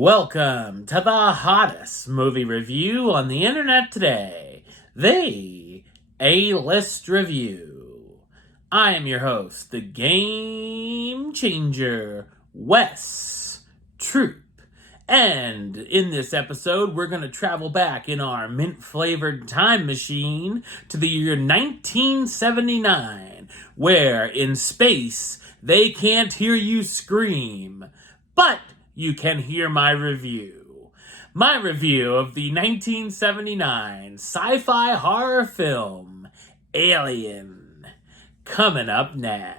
Welcome to the hottest movie review on the internet today, the A-List Review. I am your host, the Game Changer, Wes Troop. And in this episode, we're going to travel back in our mint-flavored time machine to the year 1979, where in space, they can't hear you scream, but you can hear my review. My review of the 1979 sci-fi horror film, Alien. Coming up now.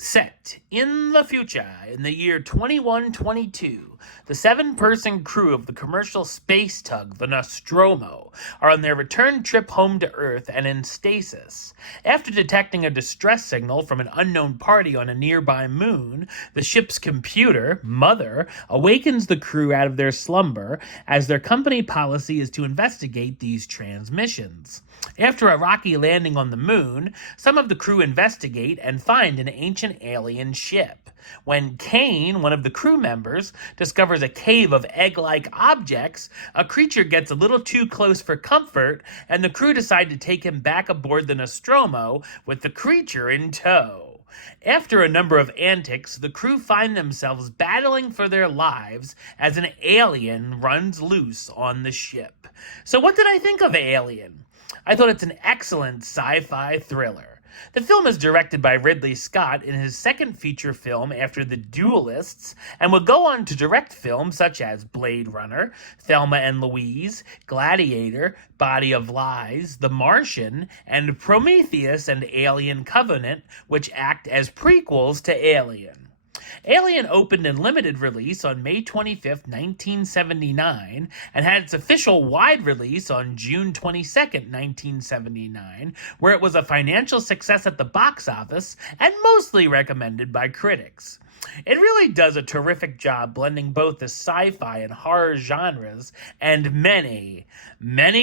Set in the future, in the year 2122, the seven-person crew of the commercial space tug, the Nostromo, are on their return trip home to Earth and in stasis. After detecting a distress signal from an unknown party on a nearby moon, the ship's computer, Mother, awakens the crew out of their slumber, as their company policy is to investigate these transmissions. After a rocky landing on the moon, some of the crew investigate and find an ancient alien ship. When Kane, one of the crew members, discovers a cave of egg-like objects, a creature gets a little too close for comfort, and the crew decide to take him back aboard the Nostromo with the creature in tow. After a number of antics, the crew find themselves battling for their lives as an alien runs loose on the ship. So what did I think of Alien? I thought it's an excellent sci-fi thriller. The film is directed by Ridley Scott in his second feature film after The Duelists, and would go on to direct films such as Blade Runner, Thelma and Louise, Gladiator, Body of Lies, The Martian, and Prometheus and Alien Covenant, which act as prequels to Alien. Alien opened in limited release on May 25, 1979, and had its official wide release on June 22, 1979, where it was a financial success at the box office and mostly recommended by critics. It really does a terrific job blending both the sci-fi and horror genres, and many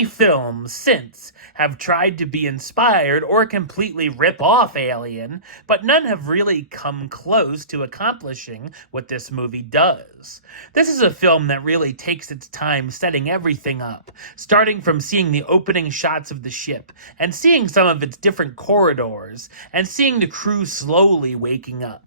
films since have tried to be inspired or completely rip off Alien, but none have really come close to accomplishing what this movie does. This is a film that really takes its time setting everything up, starting from seeing the opening shots of the ship, and seeing some of its different corridors, and seeing the crew slowly waking up.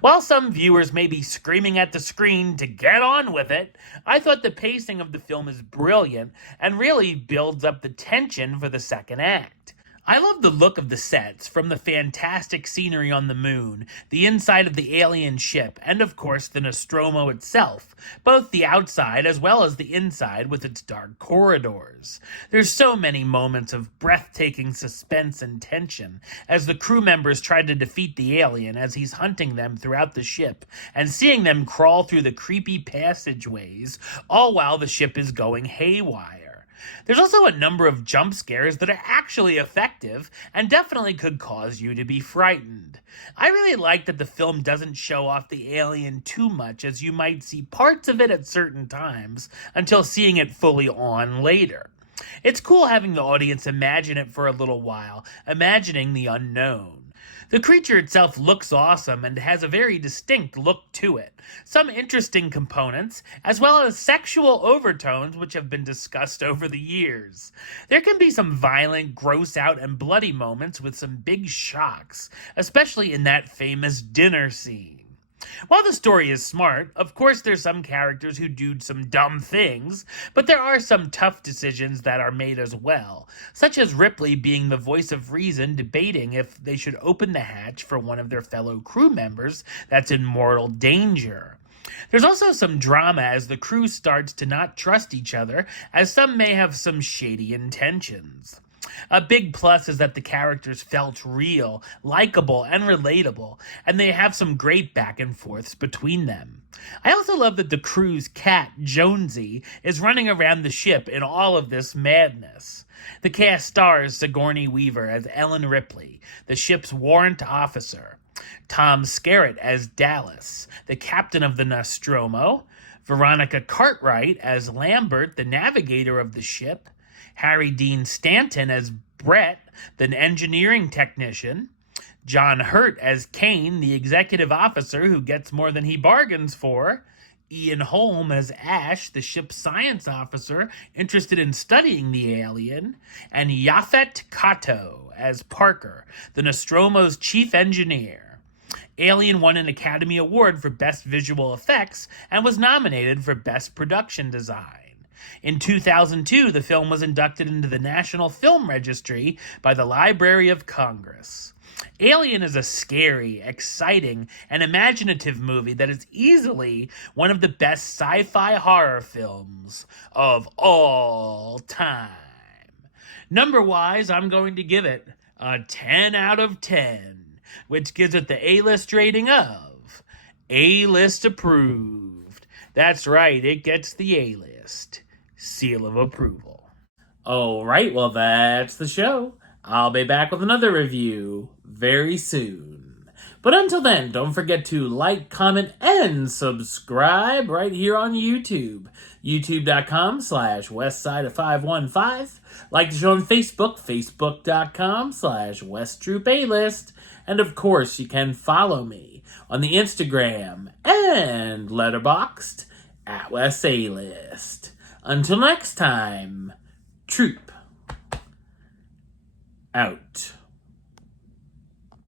While some viewers may be screaming at the screen to get on with it, I thought the pacing of the film is brilliant and really builds up the tension for the second act. I love the look of the sets, from the fantastic scenery on the moon, the inside of the alien ship, and of course the Nostromo itself, both the outside as well as the inside with its dark corridors. There's so many moments of breathtaking suspense and tension as the crew members try to defeat the alien as he's hunting them throughout the ship, and seeing them crawl through the creepy passageways, all while the ship is going haywire. There's also a number of jump scares that are actually effective and definitely could cause you to be frightened. I really like that the film doesn't show off the alien too much, as you might see parts of it at certain times until seeing it fully on later. It's cool having the audience imagine it for a little while, imagining the unknown. The creature itself looks awesome and has a very distinct look to it. Some interesting components, as well as sexual overtones which have been discussed over the years. There can be some violent, gross out, and bloody moments with some big shocks, especially in that famous dinner scene. While the story is smart, of course there's some characters who do some dumb things, but there are some tough decisions that are made as well, such as Ripley being the voice of reason debating if they should open the hatch for one of their fellow crew members that's in mortal danger. There's also some drama as the crew starts to not trust each other, as some may have some shady intentions. A big plus is that the characters felt real, likable, and relatable, and they have some great back and forths between them. I also love that the crew's cat, Jonesy, is running around the ship in all of this madness. The cast stars Sigourney Weaver as Ellen Ripley, the ship's warrant officer, Tom Skerritt as Dallas, the captain of the Nostromo, Veronica Cartwright as Lambert, the navigator of the ship, Harry Dean Stanton as Brett, the engineering technician, John Hurt as Kane, the executive officer who gets more than he bargains for. Ian Holm as Ash, the ship's science officer interested in studying the alien. And Yaphet Kotto as Parker, the Nostromo's chief engineer. Alien won an Academy Award for Best Visual Effects and was nominated for Best Production Design. In 2002, the film was inducted into the National Film Registry by the Library of Congress. Alien is a scary, exciting, and imaginative movie that is easily one of the best sci-fi horror films of all time. Number-wise, I'm going to give it a 10 out of 10, which gives it the A-list rating of A-list approved. That's right, it gets the A-list seal of approval. Alright, well that's the show. I'll be back with another review very soon. But until then, don't forget to like, comment, and subscribe right here on YouTube. YouTube.com/WestsideOf515. Like the show on Facebook, Facebook.com/WestTroopAlist. And of course, you can follow me on the Instagram and Letterboxd at WestAlist. Until next time, Troop out.